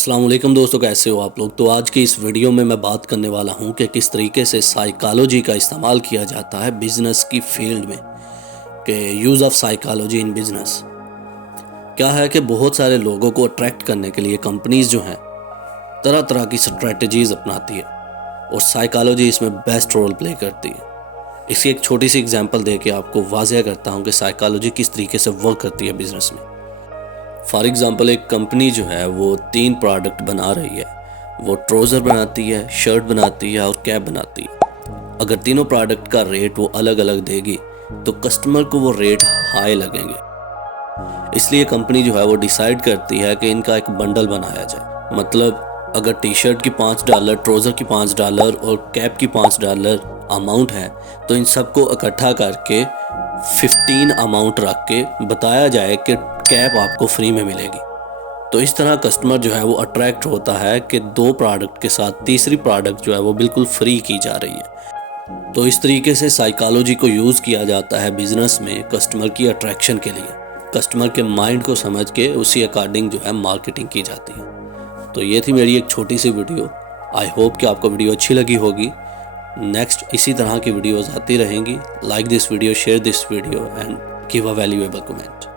अस्सलाम वालेकुम दोस्तों, कैसे हो आप लोग। तो आज की इस वीडियो में मैं बात करने वाला हूं कि किस तरीके से साइकोलॉजी का इस्तेमाल किया जाता है बिज़नेस की फील्ड में, कि use of psychology in business क्या है कि बहुत सारे लोगों को अट्रैक्ट करने के लिए कंपनीज जो हैं तरह तरह की स्ट्रेटजीज़ अपनाती है और साइकोलॉजी इसमें बेस्ट रोल प्ले करती है। इसकी एक छोटी सी एग्जांपल दे के आपको वाज़ेह करता हूँ कि साइकोलॉजी किस तरीके से वर्क करती है बिज़नेस में। फॉर एग्ज़ाम्पल, एक कंपनी जो है वो 3 प्रोडक्ट बना रही है। वो ट्राउज़र बनाती है, शर्ट बनाती है और कैप बनाती है। अगर तीनों प्रोडक्ट का रेट वो अलग अलग देगी तो कस्टमर को वो रेट हाई लगेंगे। इसलिए कंपनी जो है वो डिसाइड करती है कि इनका एक बंडल बनाया जाए। मतलब अगर टी शर्ट की $5, ट्राउज़र की $5 और कैप की $5 अमाउंट है तो इन सबको इकट्ठा करके 15 अमाउंट रख के बताया जाए कि कैप आपको फ्री में मिलेगी। तो इस तरह कस्टमर जो है वो अट्रैक्ट होता है कि 2 प्रोडक्ट के साथ तीसरी प्रोडक्ट जो है वो बिल्कुल फ्री की जा रही है। तो इस तरीके से साइकोलॉजी को यूज़ किया जाता है बिज़नेस में कस्टमर की अट्रैक्शन के लिए। कस्टमर के माइंड को समझ के उसी अकॉर्डिंग जो है मार्केटिंग की जाती है। तो ये थी मेरी एक छोटी सी वीडियो। आई होप कि आपको वीडियो अच्छी लगी होगी। नेक्स्ट इसी तरह की वीडियोज़ आती रहेंगी। Like this video, share this video and give a valuable comment.